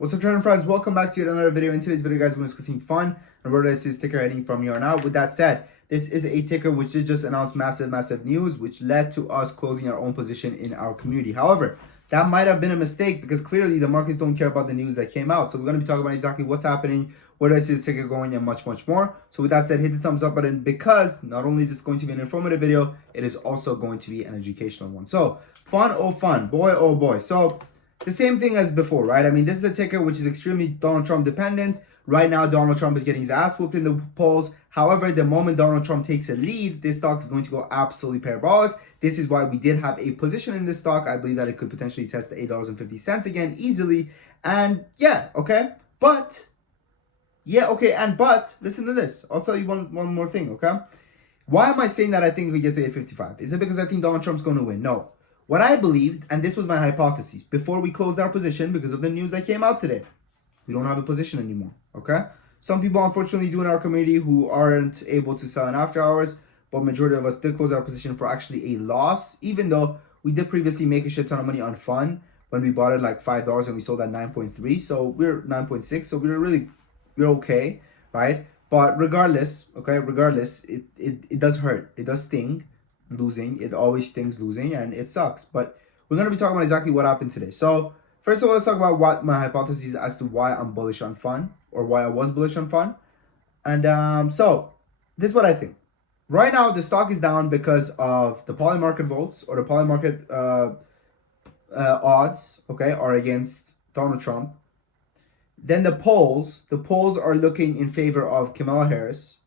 What's up, trading friends? Welcome back to yet another video. In today's video, guys, we're discussing FUN and where this is ticker heading from here on out. With that said, this is a ticker which did just announce massive news, which led to us closing our own position in our community. However, that might have been a mistake because clearly the markets don't care about the news that came out. So we're going to be talking about exactly what's happening, where this is ticker going, and much more. So with that said, hit the thumbs up button because not only is this going to be an informative video, it is also going to be an educational one. So FUN, oh fun, boy oh boy. So the same thing as before, right? I mean, this is a ticker which is extremely Donald Trump dependent. Right now, Donald Trump is getting his ass whooped in the polls. However, the moment Donald Trump takes a lead, this stock is going to go absolutely parabolic. This is why we did have a position in this stock. I believe that it could potentially test the $8.50 again easily. And yeah, okay. But, listen to this. I'll tell you one more thing, okay? Why am I saying that I think we get to 855? Is it because I think Donald Trump's going to win? No. What I believed, and this was my hypothesis, before we closed our position because of the news that came out today, we don't have a position anymore, okay? Some people, unfortunately, do in our community who aren't able to sell in after hours, but majority of us did close our position for actually a loss, even though we did previously make a shit ton of money on FUN when we bought it like $5 and we sold at 9.3, so we're 9.6, so we're okay, right? But regardless, okay, it does hurt, it does sting. Losing, it always stings losing, and it sucks. But we're going to be talking about exactly what happened today. So first of all, let's talk about what my hypothesis as to why I'm bullish on FUN, or why I was bullish on FUN. And so this is what I think. Right now, the stock is down because of the poly market votes, or the poly market odds, okay, are against Donald Trump. Then the polls are looking in favor of Kamala Harris.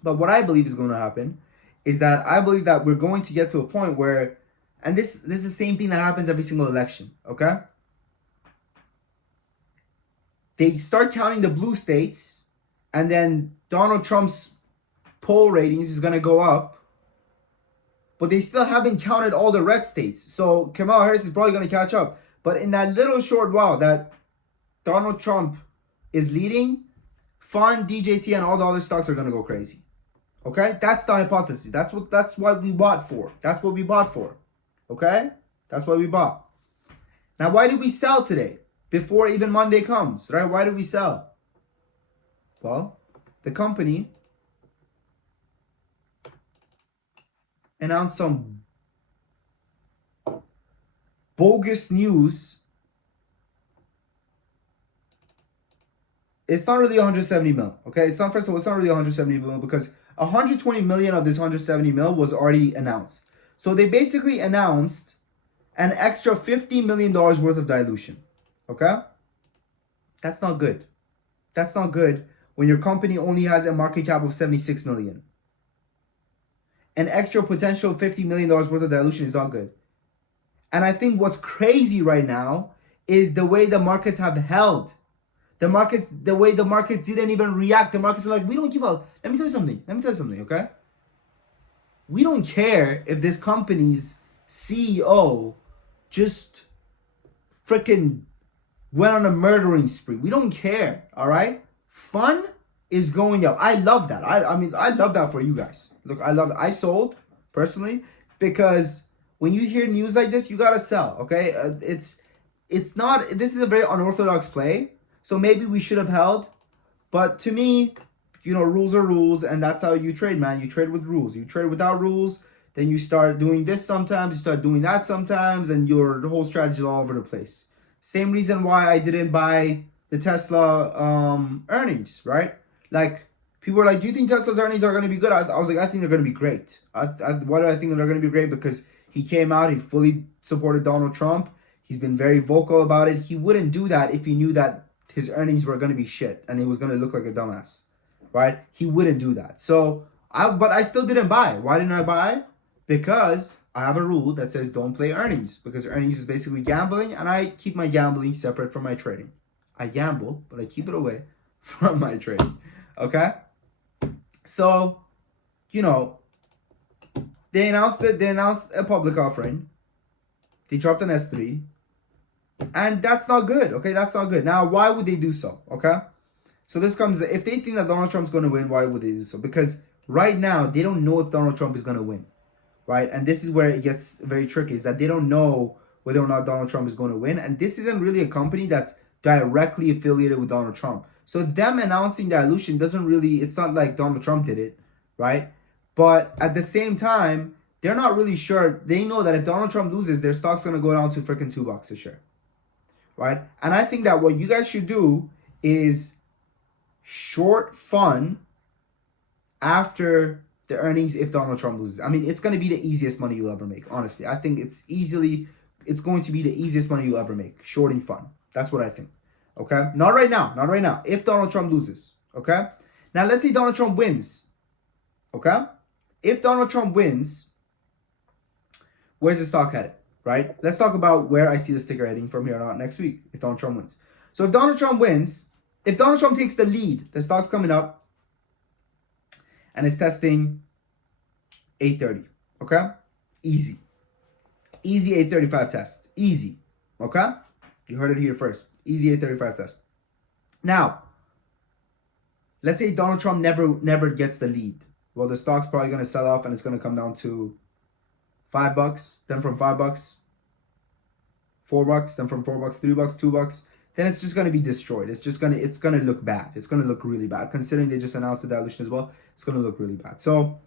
But what I believe is going to happen is that I believe that we're going to get to a point where, and this is the same thing that happens every single election, okay? They start counting the blue states, and then Donald Trump's poll ratings is going to go up, but they still haven't counted all the red states. So Kamala Harris is probably going to catch up. But in that little short while that Donald Trump is leading, FUN, DJT, and all the other stocks are going to go crazy. Okay, that's the hypothesis. That's what we bought for. That's what we bought for. Okay, that's what we bought. Now, why did we sell today before even Monday comes? Right? Why did we sell? Well, the company announced some bogus news. It's not really 170 mil. Okay, it's not. First of all, it's not really 170 mil because 120 million of this 170 mil was already announced. So they basically announced an extra $50 million worth of dilution. Okay? That's not good. That's not good when your company only has a market cap of 76 million. An extra potential $50 million worth of dilution is not good. And I think what's crazy right now is the way the markets have held. The way the markets didn't even react. The markets are like, we don't give up. Let me tell you something, okay? We don't care if this company's CEO just freaking went on a murdering spree. We don't care, all right? FUN is going up. I love that. I mean, I love that for you guys. Look, I love it. I sold, personally, because when you hear news like this, you got to sell, okay? This is a very unorthodox play. So maybe we should have held, but to me, you know, rules are rules, and that's how you trade, man. You trade with rules. You trade without rules, then you start doing this sometimes, you start doing that sometimes, and the whole strategy is all over the place. Same reason why I didn't buy the Tesla earnings, right? Like, people were like, do you think Tesla's earnings are going to be good? I was like, I think they're going to be great. Why do I think they're going to be great? Because he came out, he fully supported Donald Trump. He's been very vocal about it. He wouldn't do that if he knew that his earnings were going to be shit and he was going to look like a dumbass, right? He wouldn't do that. So, but I still didn't buy. Why didn't I buy? Because I have a rule that says don't play earnings, because earnings is basically gambling, and I keep my gambling separate from my trading. I gamble, but I keep it away from my trading, okay? So, you know, they announced a public offering. They dropped an S3. And that's not good, okay? That's not good. Now, why would they do so, okay? So this comes, if they think that Donald Trump's going to win, why would they do so? Because right now, they don't know if Donald Trump is going to win, right? And this is where it gets very tricky, is that they don't know whether or not Donald Trump is going to win. And this isn't really a company that's directly affiliated with Donald Trump. So them announcing dilution doesn't really, it's not like Donald Trump did it, right? But at the same time, they're not really sure. They know that if Donald Trump loses, their stock's going to go down to freaking $2 a share, right? And I think that what you guys should do is short Phun after the earnings if Donald Trump loses. I mean, it's going to be the easiest money you'll ever make, honestly. I think it's going to be the easiest money you'll ever make, shorting Phun. That's what I think, okay? Not right now, not right now. If Donald Trump loses, okay? Now, let's say Donald Trump wins, okay? If Donald Trump wins, where's the stock headed, right? Let's talk about where I see the sticker heading from here on out next week if Donald Trump wins. So if Donald Trump wins, if Donald Trump takes the lead, the stock's coming up and it's testing 830, okay? Easy. Easy 835 test. Easy, okay? You heard it here first. Easy 835 test. Now, let's say Donald Trump never gets the lead. Well, the stock's probably going to sell off and it's going to come down to $5. Then from $5, $4. Then from $4, $3, $2. Then it's just going to be destroyed. It's going to look bad. It's going to look really bad. Considering they just announced the dilution as well, it's going to look really bad. So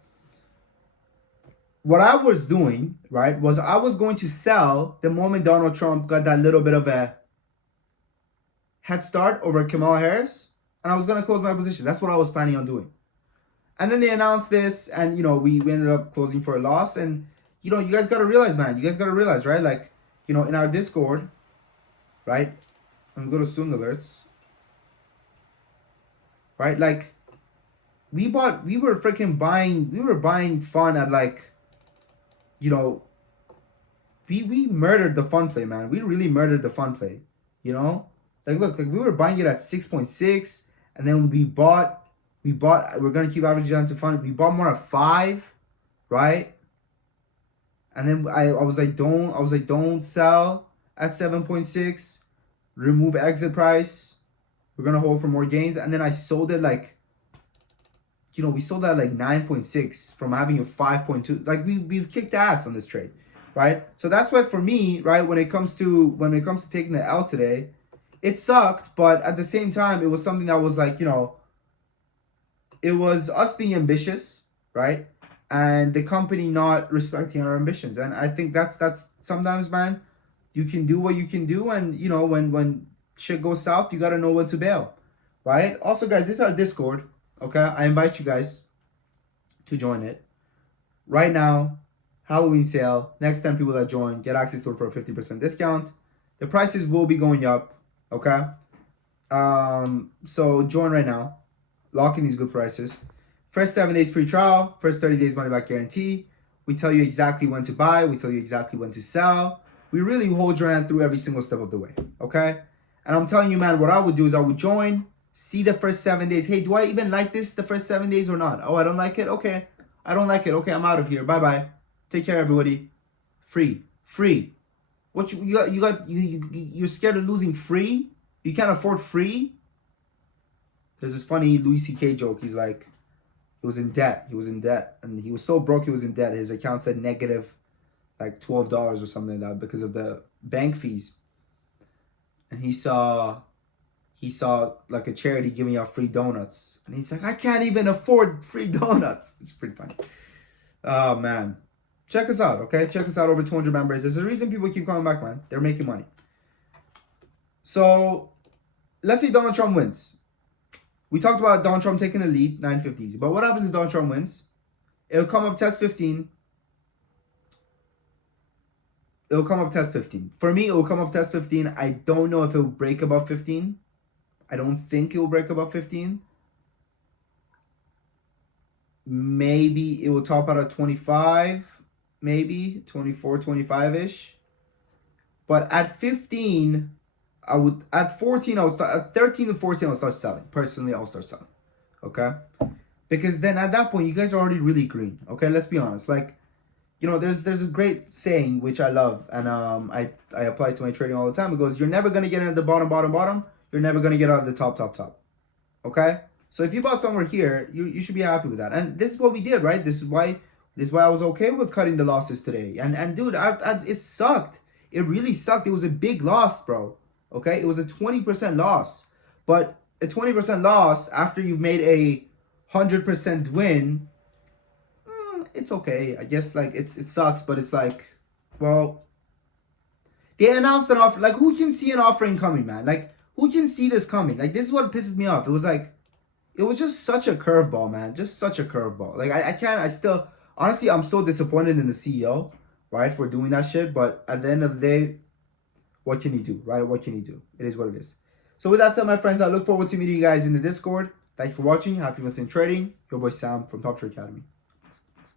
what I was doing, right, was I was going to sell the moment Donald Trump got that little bit of a head start over Kamala Harris, and I was going to close my position. That's what I was planning on doing. And then they announced this, and, you know, we ended up closing for a loss. And, you know, you guys got to realize, man, you guys got to realize, right, like, you know, in our Discord, right, I'm going to go to soon alerts, right, like, we were buying Phun at, like, you know, we murdered the Phun play, man. We really murdered the Phun play, you know? Like, look, like, we were buying it at 6.6, and then we're going to keep averaging down to Phun. We bought more at 5, right? And then I was like, don't sell at 7.6. Remove exit price. We're going to hold for more gains. And then I sold it like, you know, we sold that like 9.6 from having a 5.2. Like we've kicked ass on this trade, right? So that's why for me, right, when it comes to taking the L today, it sucked, but at the same time, it was something that was like, you know, it was us being ambitious, right? And the company not respecting our ambitions. And I think that's sometimes, man, you can do what you can do, and you know, when shit goes south, you gotta know when to bail, right? Also, guys, this is our Discord. Okay, I invite you guys to join it. Right now, Halloween sale. Next 10 people that join get access to it for a 50% discount. The prices will be going up. Okay, so join right now. Lock in these good prices. First 7 days free trial. First 30 days money back guarantee. We tell you exactly when to buy. We tell you exactly when to sell. We really hold your hand through every single step of the way. Okay, and I'm telling you, man, what I would do is I would join. See the first 7 days. Hey, do I even like this the first 7 days or not? Oh, I don't like it? Okay. I don't like it. Okay, I'm out of here. Bye-bye. Take care, everybody. Free. What you're scared of losing free? You can't afford free? There's this funny Louis C.K. joke. He's like, he was in debt. And he was so broke he was in debt. His account said negative like $12 or something like that because of the bank fees. And he saw like a charity giving out free donuts. And he's like, I can't even afford free donuts. It's pretty funny. Oh, man. Check us out, okay? Check us out, over 200 members. There's a reason people keep coming back, man. They're making money. So, let's say Donald Trump wins. We talked about Donald Trump taking the lead, 950. But what happens if Donald Trump wins? It'll come up test 15. It'll come up test 15. For me, it will come up test 15. I don't know if it will break above 15. I don't think it will break above 15. Maybe it will top out at 25. Maybe 24, 25-ish. But at 15, at 14, I would start. At 13 to 14, I'll start selling. Personally, I'll start selling. Okay? Because then at that point, you guys are already really green. Okay? Let's be honest. Like, you know, there's a great saying, which I love. And I apply to my trading all the time. It goes, you're never going to get into the bottom. You're never going to get out of the top. Okay? So if you bought somewhere here, you should be happy with that. And this is what we did, right? This is why I was okay with cutting the losses today. And dude, it sucked. It really sucked. It was a big loss, bro. Okay, it was a 20% loss, but a 20% loss after you've made a 100% win, it's okay. I guess like it sucks, but it's like, well, they announced an offer. Like, who can see an offering coming, man? Like, who can see this coming? Like, this is what pisses me off. It was like, it was just such a curveball, man. Just such a curveball. Like, I can't. I still, honestly, I'm so disappointed in the CEO, right, for doing that shit. But at the end of the day, what can you do, right? What can you do? It is what it is. So with that said, my friends, I look forward to meeting you guys in the Discord. Thank you for watching. Happy investing trading. Your boy Sam from Top Trade Academy.